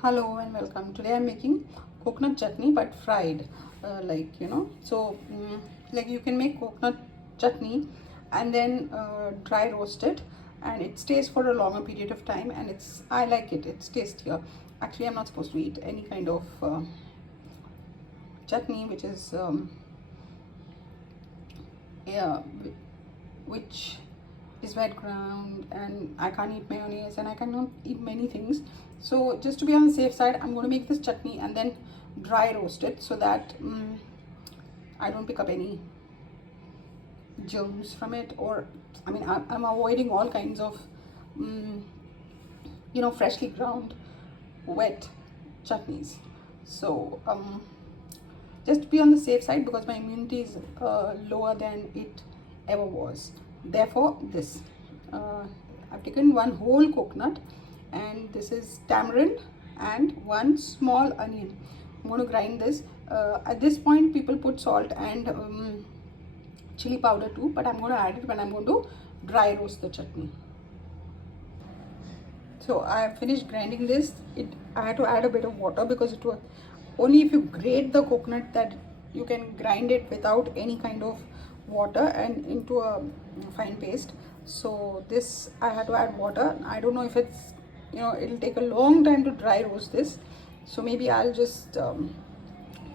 Hello and welcome. Today I'm making coconut chutney but fried, like you can make coconut chutney and then dry roast it, and it stays for a longer period of time, and I like it. It's tastier. Actually, I'm not supposed to eat any kind of chutney which is yeah, which is wet ground, and I can't eat mayonnaise and I cannot eat many things. So just to be on the safe side, I'm going to make this chutney and then dry roast it so that I don't pick up any germs from it, or I'm avoiding all kinds of freshly ground wet chutneys. So just to be on the safe side, because my immunity is lower than it ever was. Therefore, this I've taken one whole coconut, and this is tamarind and one small onion. I'm going to grind this. At this point, people put salt and chili powder too, but I'm going to add it when I'm going to dry roast the chutney. So I finished grinding this. I had to add a bit of water because it was only if you grate the coconut that you can grind it without any kind of water and into a fine paste. So this I had to add water. I don't know if it's, it'll take a long time to dry roast this, so maybe I'll just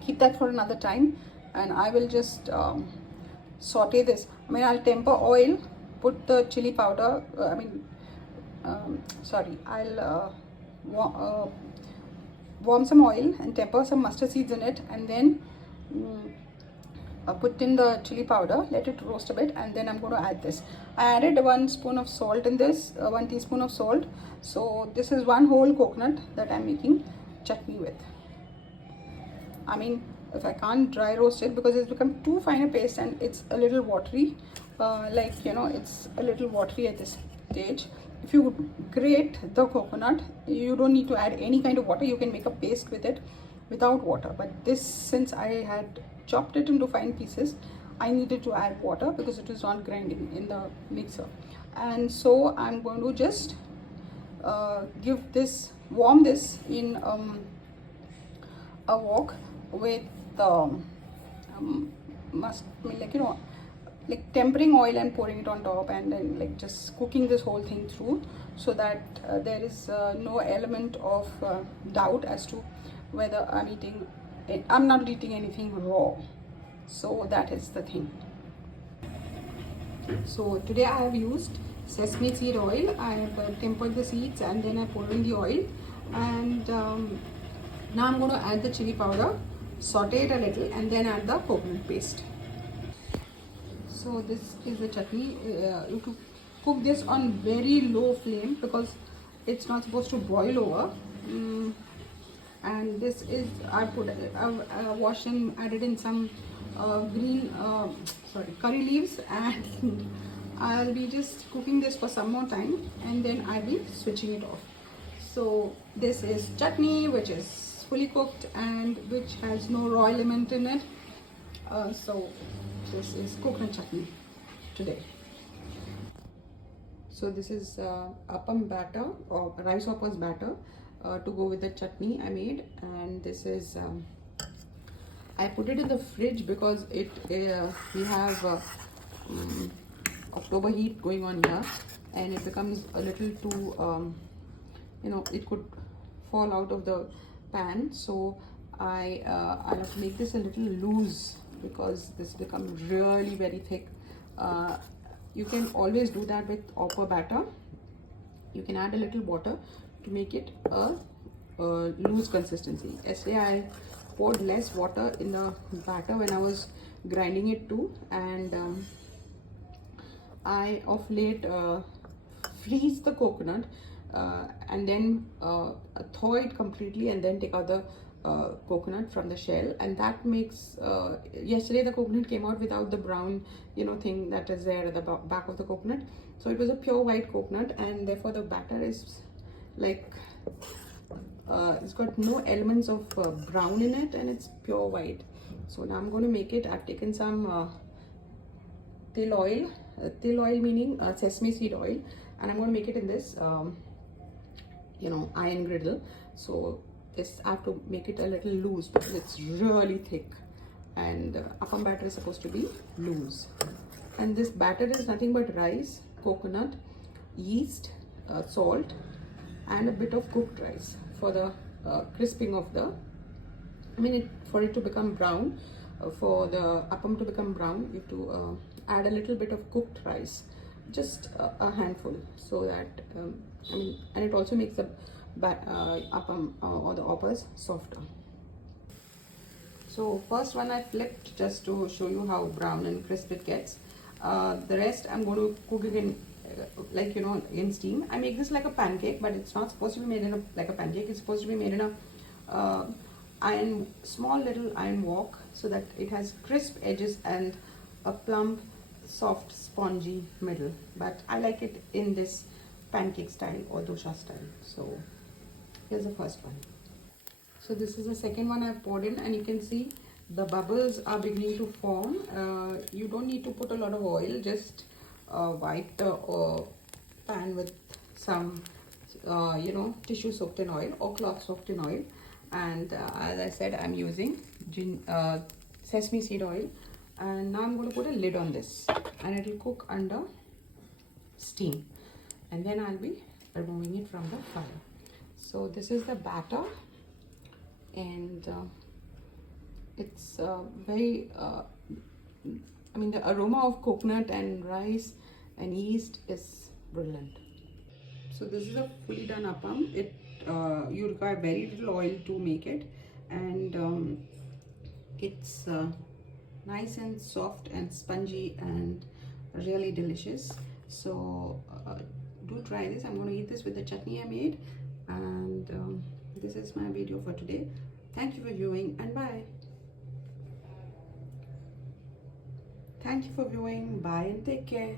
keep that for another time, and I will just saute this. I'll temper oil, put the chili powder, I'll warm some oil and temper some mustard seeds in it, and then put in the chili powder, let it roast a bit, and then I'm going to add this. I added 1 spoon of salt in this, 1 teaspoon of salt. So this is one whole coconut that I'm making chutney with. If I can't dry roast it because it's become too fine a paste and it's a little watery, it's a little watery at this stage. If you grate the coconut, you don't need to add any kind of water. You can make a paste with it without water. But this, since I had chopped it into fine pieces, I needed to add water because it was not grinding in the mixer. And so I'm going to just warm this in a wok with tempering oil and pouring it on top, and then just cooking this whole thing through, so that there is no element of doubt as to whether I'm not eating anything raw. So that is the thing. So today I have used sesame seed oil. I have tempered the seeds and then I poured in the oil, and now I'm going to add the chili powder, saute it a little, and then add the coconut paste. So this is the chutney. You have to cook this on very low flame because it's not supposed to boil over. And this is, I washed and added in some curry leaves, and I'll be just cooking this for some more time, and then I'll be switching it off. So this is chutney, which is fully cooked and which has no raw element in it. So this is coconut chutney today. So this is appam batter, or rice hoppers batter, to go with the chutney I made. And this is I put it in the fridge because we have October heat going on here, and it becomes a little too it could fall out of the pan. So I have to make this a little loose because this becomes really very thick. You can always do that with opera batter. You can add a little water to make it a loose consistency. Yesterday I poured less water in the batter when I was grinding it too, and I of late freeze the coconut and then thaw it completely, and then take out the coconut from the shell, and that makes yesterday the coconut came out without the brown thing that is there at the back of the coconut. So it was a pure white coconut, and therefore the batter is it's got no elements of brown in it, and it's pure white. So now I'm going to make it. I've taken some til oil meaning sesame seed oil, and I'm going to make it in this iron griddle. So this, I have to make it a little loose because it's really thick, and appam batter is supposed to be loose. And this batter is nothing but rice, coconut, yeast, salt, and a bit of cooked rice for the crisping of the, for it to become brown. For the appam to become brown, you have to add a little bit of cooked rice, just a handful, so that and it also makes the appam or the oppas softer. So first one I flipped just to show you how brown and crisp it gets. The rest I'm going to cook it in in steam. I make this like a pancake, but it's not supposed to be made in like a pancake. It's supposed to be made in a small little iron wok, so that it has crisp edges and a plump, soft, spongy middle. But I like it in this pancake style or dosha style. So here's the first one. So this is the second one I've poured in, and you can see the bubbles are beginning to form. You don't need to put a lot of oil, just wipe the pan with some tissue soaked in oil or cloth soaked in oil. And as I said, I'm using sesame seed oil, and now I'm going to put a lid on this, and it will cook under steam, and then I'll be removing it from the fire. So this is the batter, and it's very the aroma of coconut and rice and yeast is brilliant. So this is a fully done appam. You require very little oil to make it, and it's nice and soft and spongy and really delicious. So do try this. I'm going to eat this with the chutney I made, and this is my video for today. Thank you for viewing, and bye. Thank you for viewing. Bye and take care.